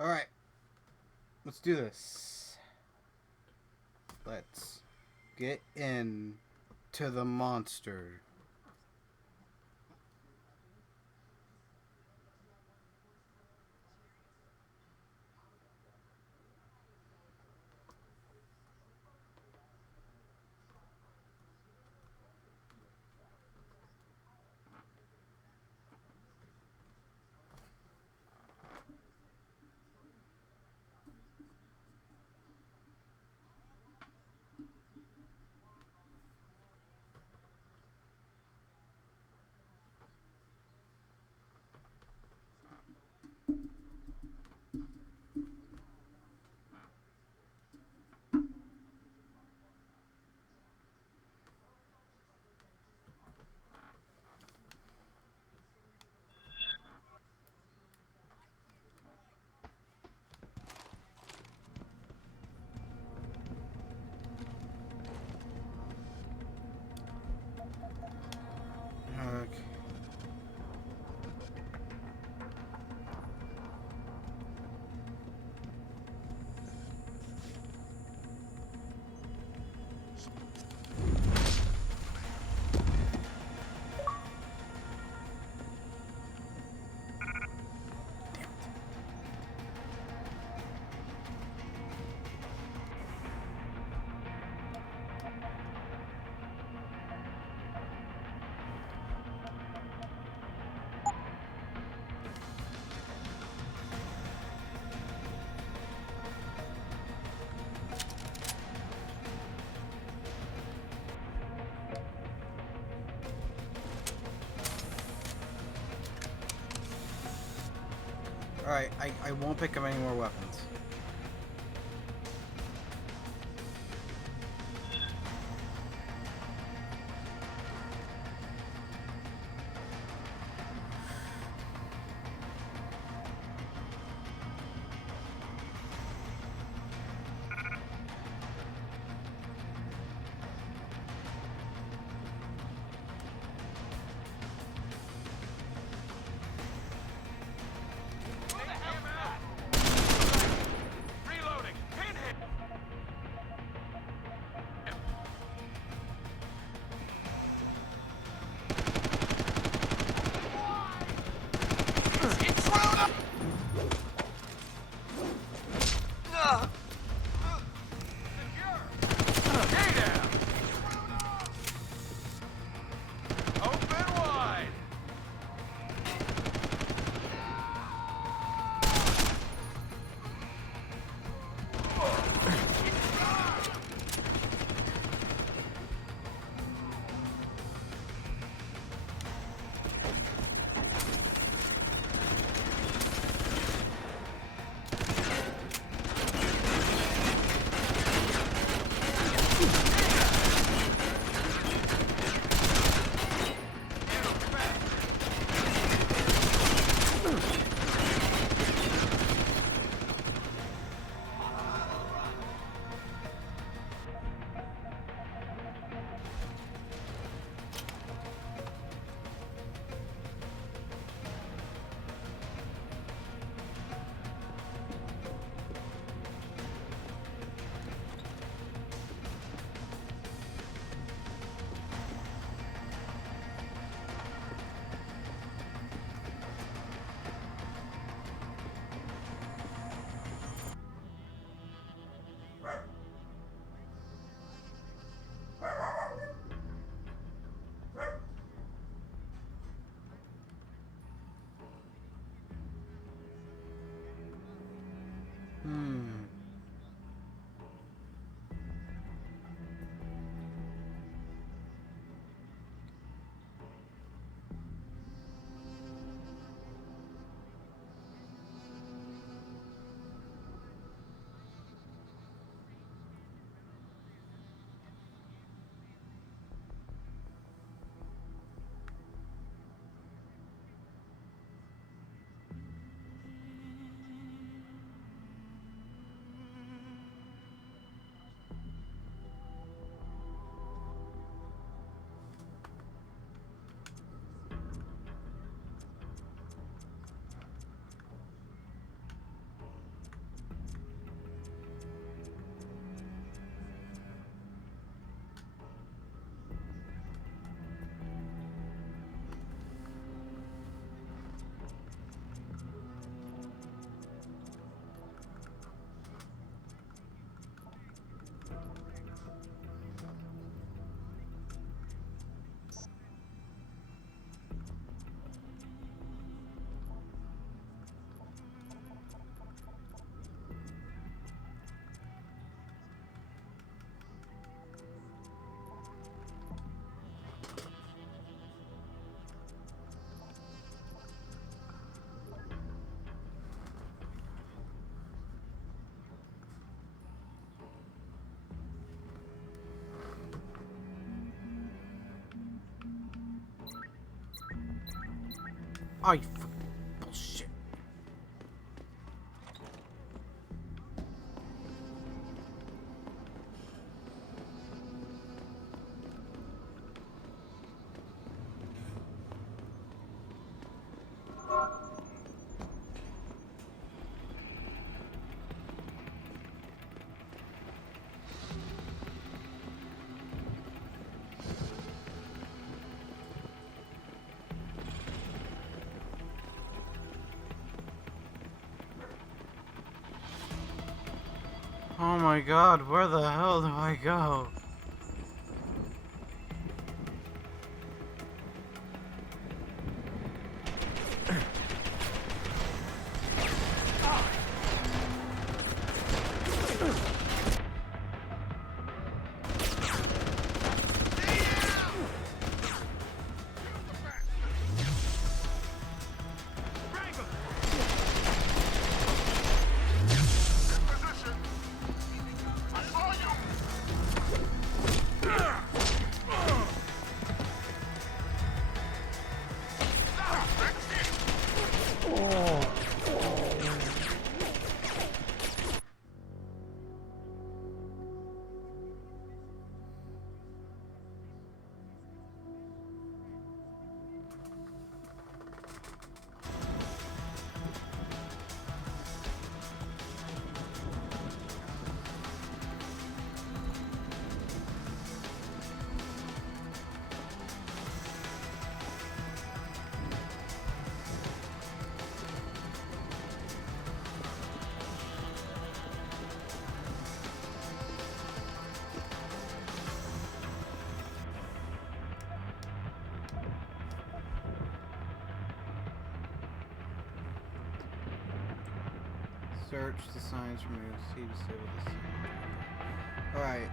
Alright. Let's do this. Let's get in to the monster. Okay. Alright, I won't pick up any more weapons. Oh, you bullshit. Oh my god, where the hell do I go? Search the signs removed. See disable the sign. Alright.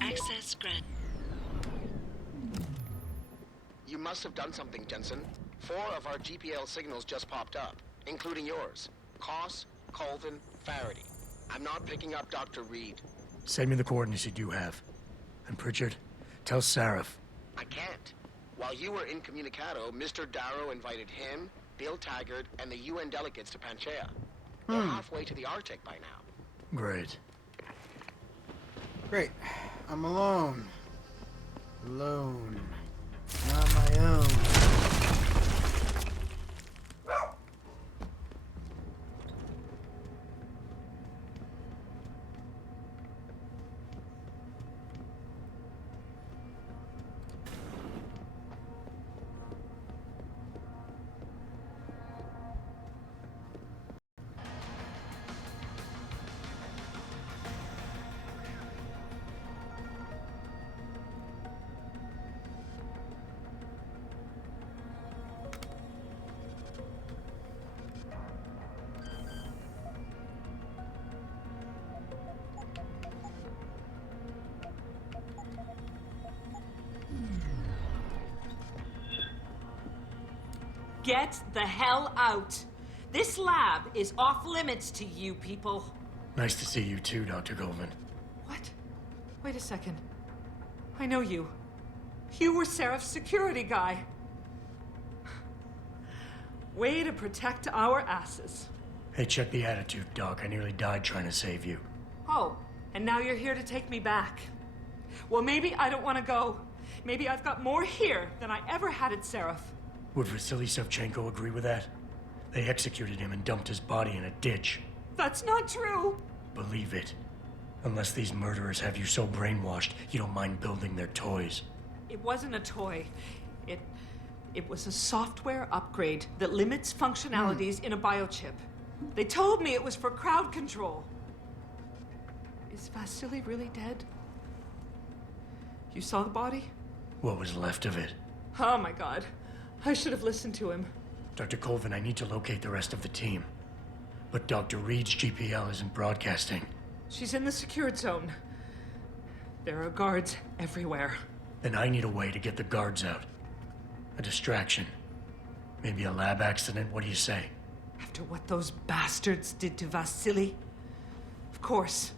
Access granted. You must have done something, Jensen. 4 of our GPL signals just popped up, including yours. Koss, Colvin, Faraday. I'm not picking up Dr. Reed. Send me the coordinates you do have. And Pritchard, tell Sarif. I can't. While you were incommunicado, Mr. Darrow invited him, Bill Taggart, and the UN delegates to Panchaea. They're halfway to the Arctic by now. Great. Great. I'm alone. Alone. Not my own. Get the hell out. This lab is off limits to you people. Nice to see you too, Dr. Goldman. What? Wait a second. I know you. You were Sarif's security guy. Way to protect our asses. Hey, check the attitude, Doc. I nearly died trying to save you. Oh, and now you're here to take me back. Well, maybe I don't want to go. Maybe I've got more here than I ever had at Sarif. Would Vasily Savchenko agree with that? They executed him and dumped his body in a ditch. That's not true. Believe it. Unless these murderers have you so brainwashed, you don't mind building their toys. It wasn't a toy. It was a software upgrade that limits functionalities in a biochip. They told me it was for crowd control. Is Vasily really dead? You saw the body? What was left of it? Oh my God. I should have listened to him. Dr. Colvin, I need to locate the rest of the team. But Dr. Reed's GPL isn't broadcasting. She's in the secured zone. There are guards everywhere. Then I need a way to get the guards out. A distraction. Maybe a lab accident, what do you say? After what those bastards did to Vasily? Of course.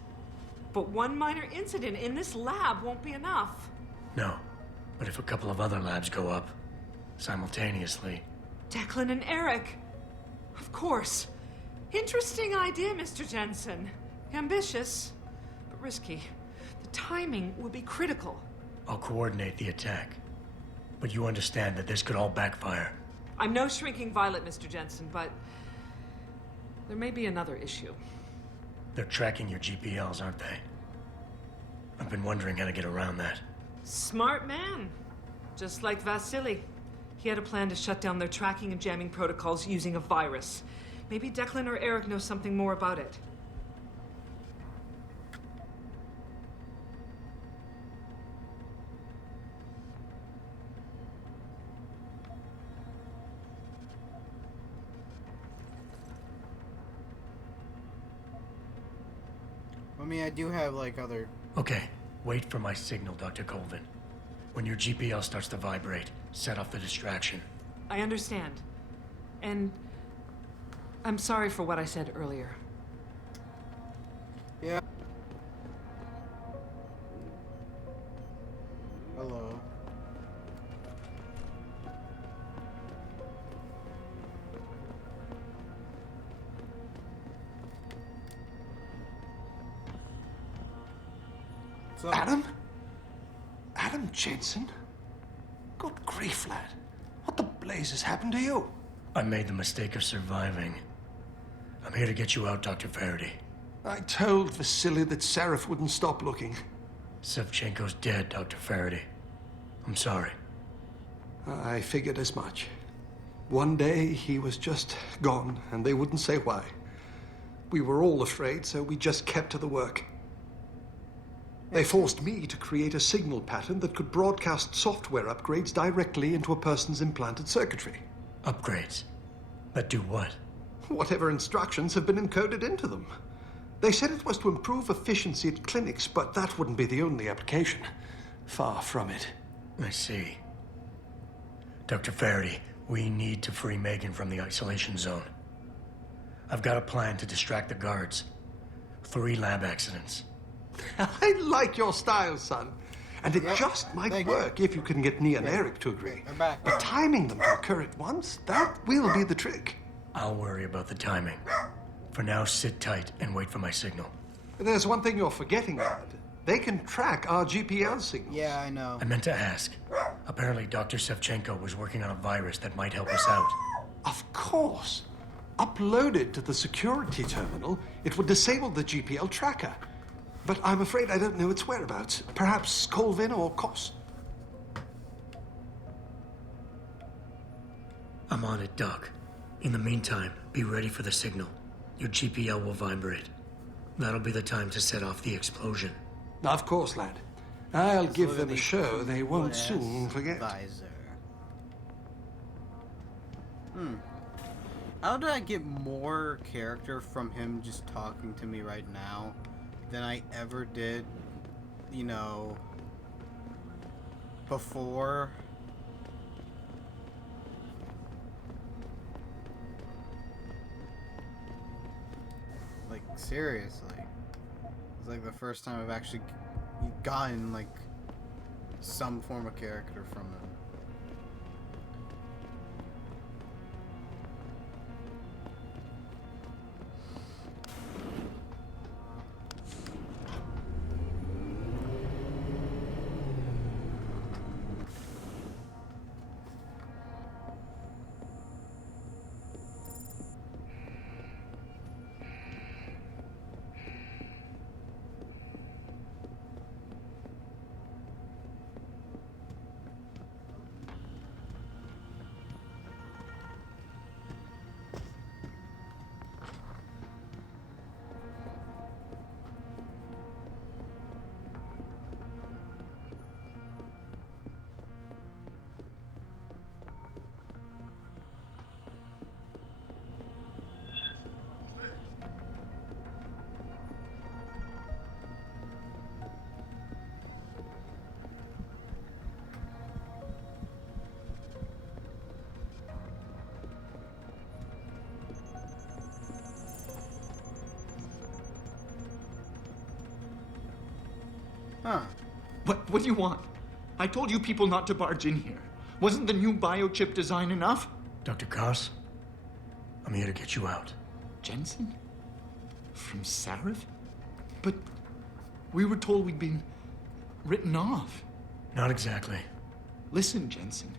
But one minor incident in this lab won't be enough. No. But if a couple of other labs go up, simultaneously... Declan and Eric. Of course. Interesting idea, Mr. Jensen. Ambitious, but risky. The timing will be critical. I'll coordinate the attack. But you understand that this could all backfire. I'm no shrinking violet, Mr. Jensen, but there may be another issue. They're tracking your GPLs, aren't they? I've been wondering how to get around that. Smart man. Just like Vasily. He had a plan to shut down their tracking and jamming protocols using a virus. Maybe Declan or Eric know something more about it. I mean, I do have, like, other... Okay, wait for my signal, Dr. Colvin. When your GPL starts to vibrate, set off the distraction. I understand. And I'm sorry for what I said earlier. Yeah. Hello. So, Adam? Adam Jensen? Good grief, lad. What the blazes happened to you? I made the mistake of surviving. I'm here to get you out, Dr. Faraday. I told Vasily that Seraph wouldn't stop looking. Sevchenko's dead, Dr. Faraday. I'm sorry. I figured as much. One day he was just gone, and they wouldn't say why. We were all afraid, so we just kept to the work. They forced me to create a signal pattern that could broadcast software upgrades directly into a person's implanted circuitry. Upgrades? But do what? Whatever instructions have been encoded into them. They said it was to improve efficiency at clinics, but that wouldn't be the only application. Far from it. I see. Dr. Faraday, we need to free Megan from the isolation zone. I've got a plan to distract the guards. 3 lab accidents. I like your style, son. And it just might work if you can get Nia and Eric to agree. I'm back. But timing them to occur at once, that will be the trick. I'll worry about the timing. For now, sit tight and wait for my signal. There's one thing you're forgetting, lad. They can track our GPL signals. yeah, I know. I meant to ask. Apparently, Dr. Sevchenko was working on a virus that might help us out. Of course. Uploaded to the security terminal, it would disable the GPL tracker. But I'm afraid I don't know its whereabouts. Perhaps Colvin or Kos. I'm on it, Doc. In the meantime, be ready for the signal. Your GPL will vibrate. That'll be the time to set off the explosion. Of course, lad. I'll give Look at them a these show they won't cool-ass soon forget. Visor. How do I get more character from him just talking to me right now than I ever did, you know, before? Like, seriously. It's like the first time I've actually gotten, like, some form of character from him. Huh. What do you want? I told you people not to barge in here. Wasn't the new biochip design enough? Dr. Koss, I'm here to get you out. Jensen? From Sarif? But we were told we'd been written off. Not exactly. Listen, Jensen.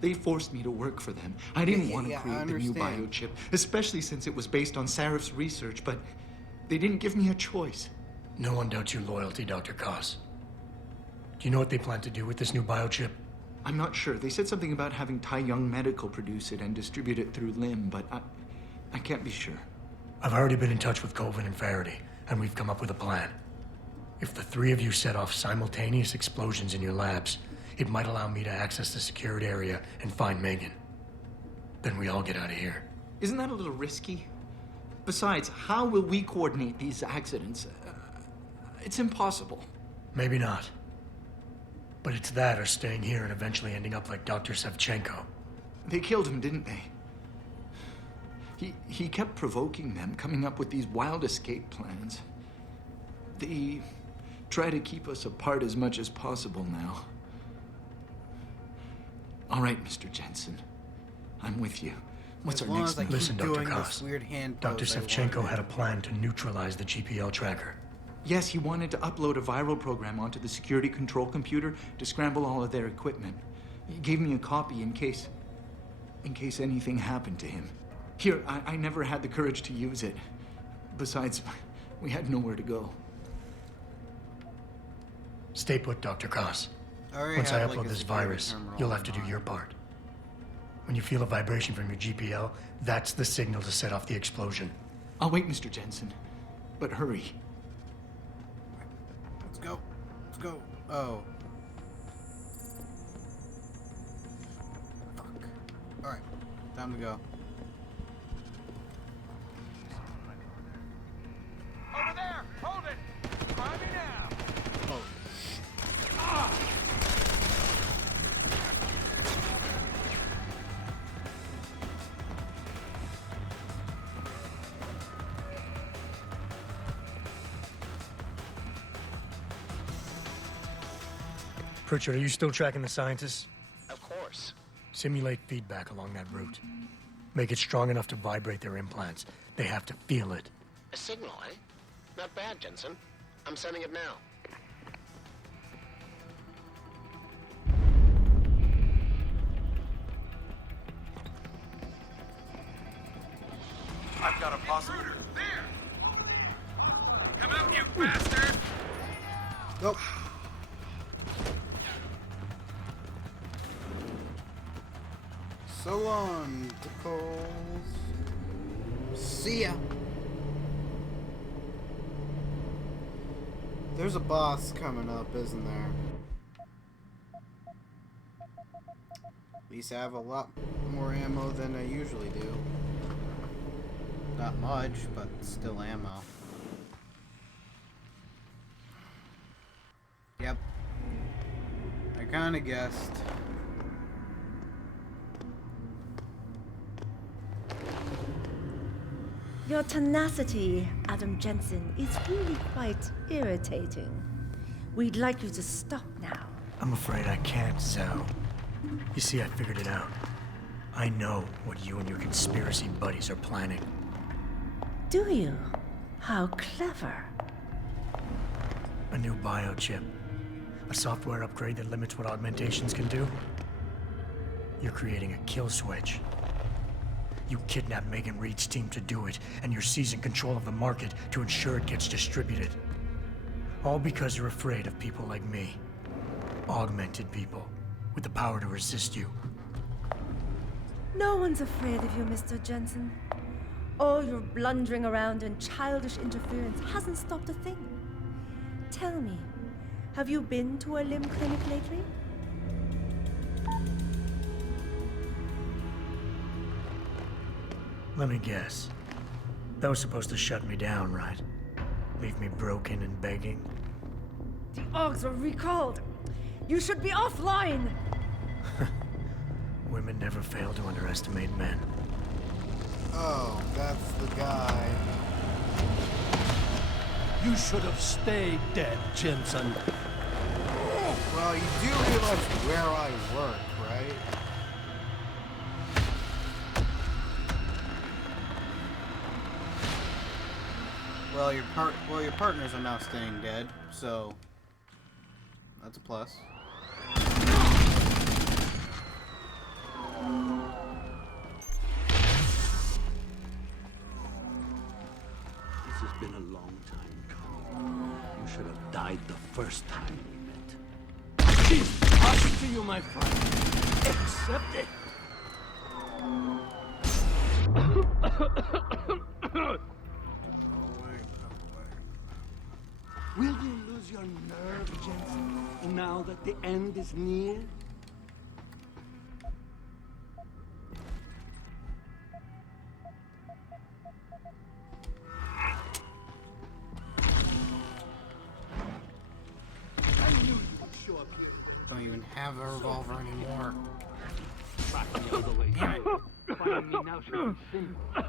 They forced me to work for them. I didn't want to I create the new understand. biochip, especially since it was based on Sarif's research, but they didn't give me a choice. No one doubts your loyalty, Dr. Koss. Do you know what they plan to do with this new biochip? I'm not sure. They said something about having Tai Young Medical produce it and distribute it through Lim, but I can't be sure. I've already been in touch with Colvin and Faraday, and we've come up with a plan. If the three of you set off simultaneous explosions in your labs, it might allow me to access the secured area and find Megan. Then we all get out of here. Isn't that a little risky? Besides, how will we coordinate these accidents? It's impossible. Maybe not. But it's that or staying here and eventually ending up like Dr. Sevchenko. They killed him, didn't they? He kept provoking them, coming up with these wild escape plans. They try to keep us apart as much as possible now. All right, Mr. Jensen. I'm with you. What's As our long next as I move? keep Listen, Dr. doing Koss. this weird hand Dr. pose I Sevchenko wanted. had a plan to neutralize the GPL tracker. Yes, he wanted to upload a viral program onto the security control computer to scramble all of their equipment. He gave me a copy in case anything happened to him. Here, I never had the courage to use it. Besides, we had nowhere to go. Stay put, Dr. Koss. already Once I have, like, upload a this security virus, terminal you'll have to do online. your part. When you feel a vibration from your GPL, that's the signal to set off the explosion. I'll wait, Mr. Jensen. But hurry. Let's go. Let's go. Oh. Fuck. Alright. Time to go. Over there! Hold it! Try me now! Oh. Pritchard, are you still tracking the scientists? Of course. Simulate feedback along that route. Make it strong enough to vibrate their implants. They have to feel it. A signal, eh? Not bad, Jensen. I'm sending it now. I've got a possible... There! Come out, you bastard! Nope. So long, Tickles. See ya. There's a boss coming up, isn't there? At least I have a lot more ammo than I usually do. Not much, but still ammo. Yep. I kinda guessed. Your tenacity, Adam Jensen, is really quite irritating. We'd like you to stop now. I'm afraid I can't, Zhao. You see, I figured it out. I know what you and your conspiracy buddies are planning. Do you? How clever. A new biochip. A software upgrade that limits what augmentations can do. You're creating a kill switch. You kidnapped Megan Reed's team to do it, and you're seizing control of the market to ensure it gets distributed. All because you're afraid of people like me. Augmented people, with the power to resist you. No one's afraid of you, Mr. Jensen. All your blundering around and childish interference hasn't stopped a thing. Tell me, have you been to a limb clinic lately? Let me guess. That was supposed to shut me down, right? Leave me broken and begging? The Augs were recalled. You should be offline. Women never fail to underestimate men. Oh, that's the guy. You should have stayed dead, Jensen. Well, you do realize where I work, right? Well, your partners are now staying dead, so that's a plus. This has been a long time coming. You should have died the first time we met. She's passing to you, my friend. Accept it. Will you lose your nerve, Jensen, now that the end is near? I knew you would show up here. Don't even have a revolver anymore. Back the other way. Find me now should be simple.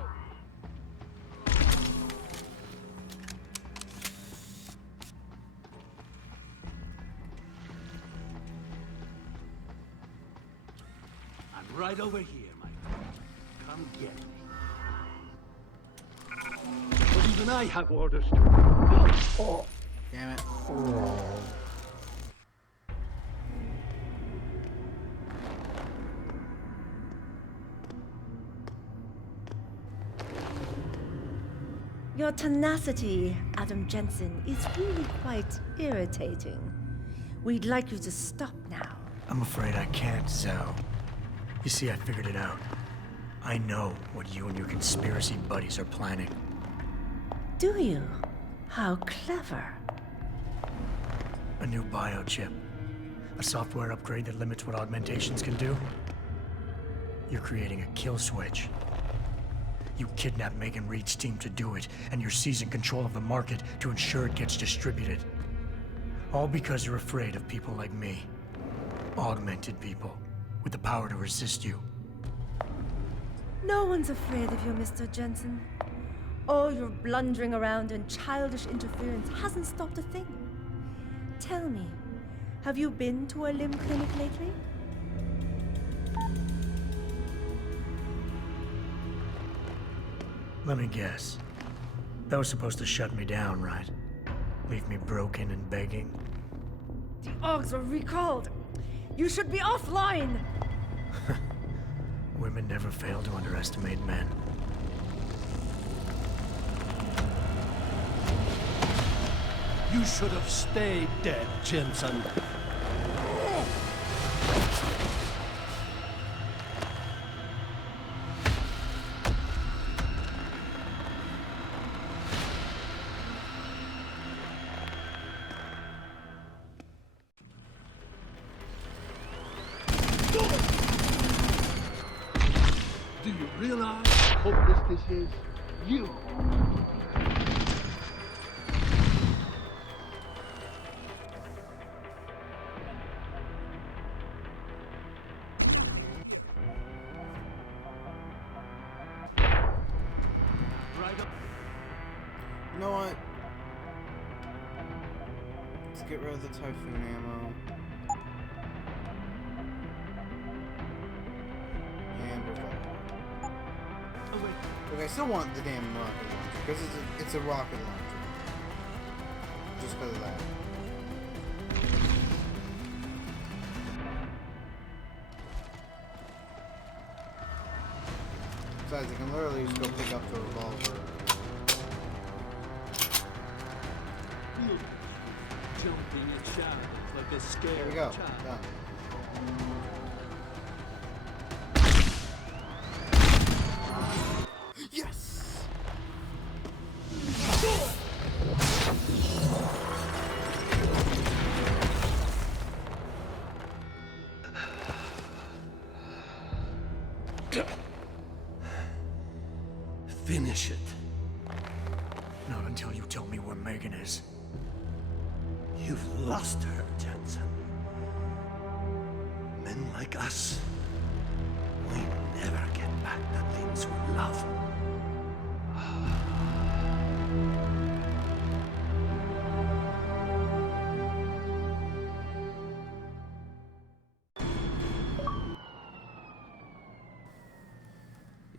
I'm right over here, my friend. Come get me. But even I have orders to. Oh. Damn it. Your tenacity, Adam Jensen, is really quite irritating. We'd like you to stop now. I'm afraid I can't, Zoe. You see, I figured it out. I know what you and your conspiracy buddies are planning. Do you? How clever. A new biochip. A software upgrade that limits what augmentations can do. You're creating a kill switch. You kidnapped Megan Reed's team to do it, and you're seizing control of the market to ensure it gets distributed. All because you're afraid of people like me. Augmented people, with the power to resist you. No one's afraid of you, Mr. Jensen. All your blundering around and childish interference hasn't stopped a thing. Tell me, have you been to a limb clinic lately? Let me guess. That was supposed to shut me down, right? Leave me broken and begging? The Augs are recalled. You should be offline. Women never fail to underestimate men. You should have stayed dead, Jensen. Do you realize how hopeless this is? You. You know what? Let's get rid of the Typhoon ammo. And revolver. Oh, wait. Look, I still want the damn rocket launcher, because it's a rocket launcher. Just because of that. Besides, I can literally just go pick up the revolver. Jumping a child like a scared There we go. child. Done. Yes! Finish it. Not until you tell me where Megan is. You've lost her, Jensen. Men like us, we never get back the things we love.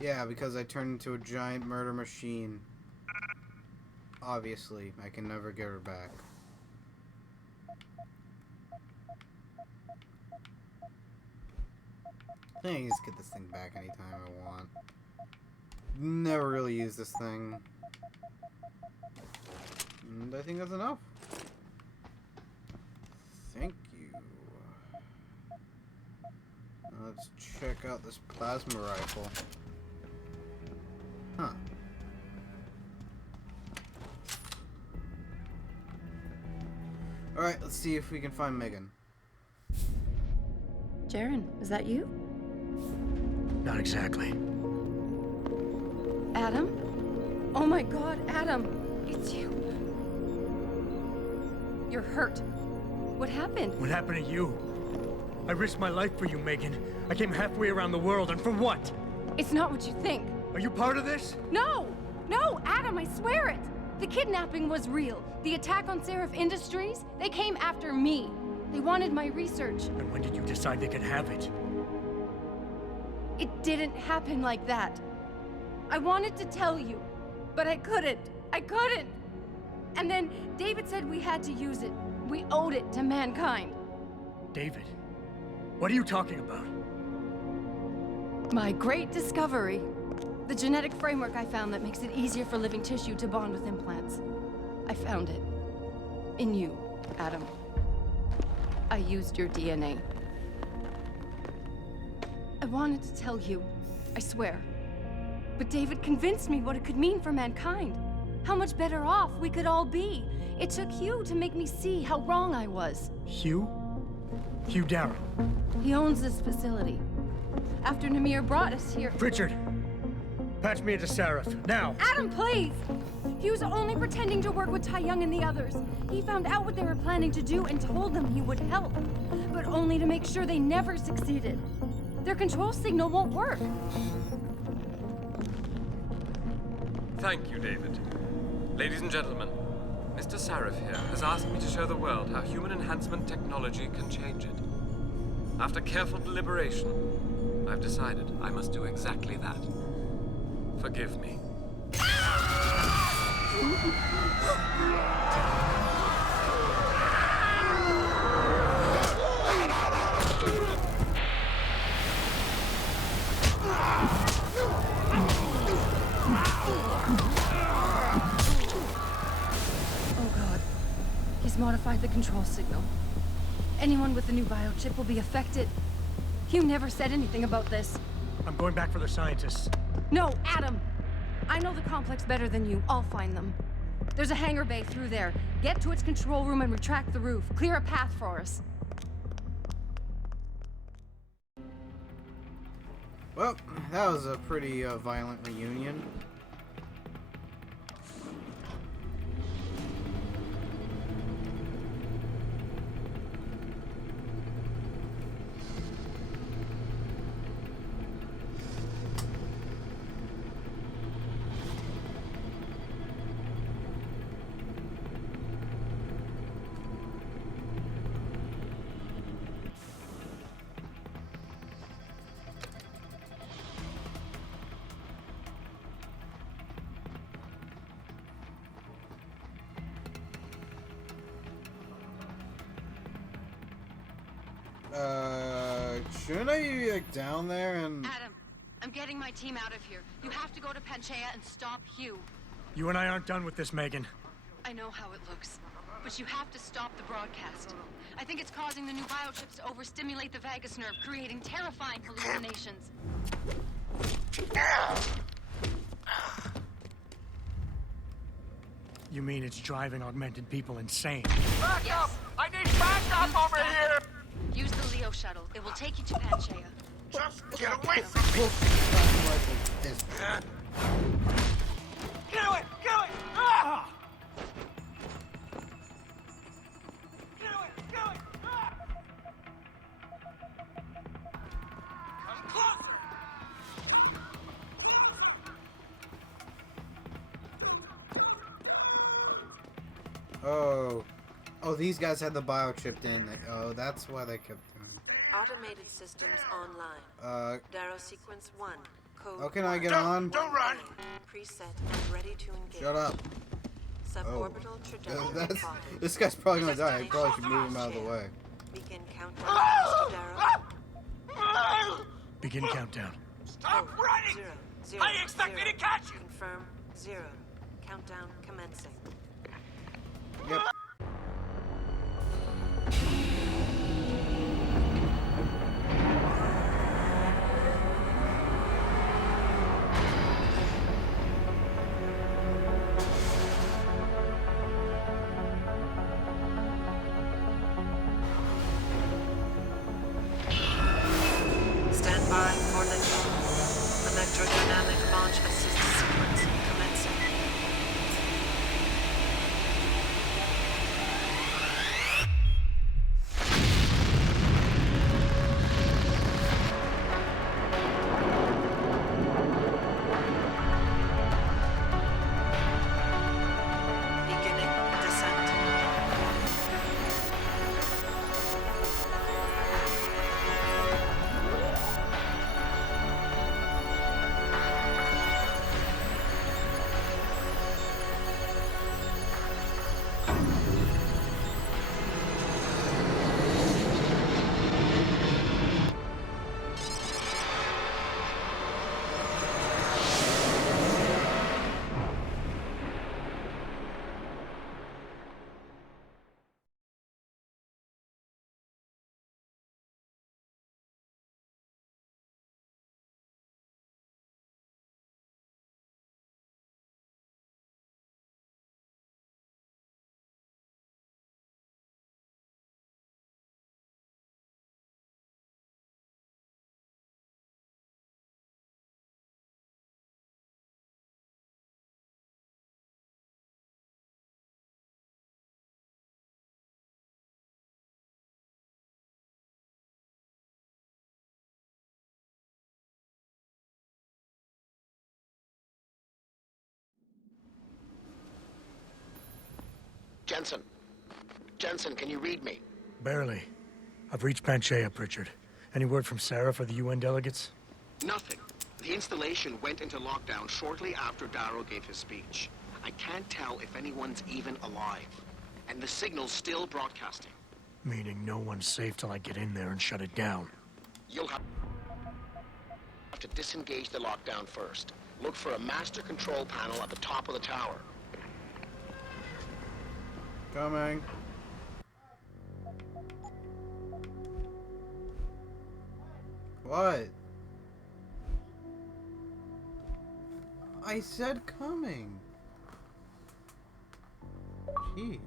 Yeah, because I turned into a giant murder machine. Obviously, I can never get her back. I can just get this thing back anytime I want. Never really use this thing. And I think that's enough. Thank you. Now let's check out this plasma rifle. Huh. Alright, let's see if we can find Megan. Jaren, is that you? Not exactly. Adam? Oh my god, Adam! It's you. You're hurt. What happened? What happened to you? I risked my life for you, Megan. I came halfway around the world, and for what? It's not what you think. Are you part of this? No! No, Adam, I swear it! The kidnapping was real. The attack on Seraph Industries, they came after me. They wanted my research. And when did you decide they could have it? It didn't happen like that. I wanted to tell you, but I couldn't. I couldn't! And then David said we had to use it. We owed it to mankind. David? What are you talking about? My great discovery. The genetic framework I found that makes it easier for living tissue to bond with implants. I found it. In you, Adam. I used your DNA. I wanted to tell you, I swear. But David convinced me what it could mean for mankind. How much better off we could all be. It took Hugh to make me see how wrong I was. Hugh? Hugh Darrow. He owns this facility. After Namir brought us here... Richard! Patch me into Seraph, now! Adam, please! He was only pretending to work with Tai Young and the others. He found out what they were planning to do and told them he would help. But only to make sure they never succeeded. Their control signal won't work. Thank you, David. Ladies and gentlemen, Mr. Seraph here has asked me to show the world how human enhancement technology can change it. After careful deliberation, I've decided I must do exactly that. Forgive me. Oh God. He's modified the control signal. Anyone with the new biochip will be affected. Hugh never said anything about this. I'm going back for the scientists. No, Adam! I know the complex better than you. I'll find them. There's a hangar bay through there. Get to its control room and retract the roof. Clear a path for us. Well, that was a pretty violent reunion. Shouldn't I be like down there and... Adam, I'm getting my team out of here. You have to go to Panchaea and stop Hugh. You and I aren't done with this, Megan. I know how it looks, but you have to stop the broadcast. I think it's causing the new biochips to overstimulate the vagus nerve, creating terrifying hallucinations. You mean it's driving augmented people insane? Backup! I need backup over here! Use the Leo shuttle. It will take you to Panchaea. Just get away from me! Get away! Get away! Ah! Get away! Get away! Ah! Come close! Oh, these guys had the biochip in. Oh, that's why they kept doing it. Automated systems online. Darrow sequence 1. Code How can I get 1. on? Don't run! Preset and ready to engage. Shut up. Suborbital trajectory That's, plotted. this guy's probably gonna die. I probably should move him out of the way. Begin countdown. Mr. Darrow. Begin countdown. Stop running! 0, 0, I expect me to 0. catch you! Confirm 0. Countdown commencing. Yep. Stand by for liftoff. Electrodynamic launch assist sequence commencing. Beginning descent. Jensen. Jensen, can you read me? Barely. I've reached Panchea, Pritchard. Any word from Sarah for the UN delegates? Nothing. The installation went into lockdown shortly after Darrow gave his speech. I can't tell if anyone's even alive. And the signal's still broadcasting. Meaning no one's safe till I get in there and shut it down. You'll have to disengage the lockdown first. Look for a master control panel at the top of the tower. Coming. What? I said coming. Jeez.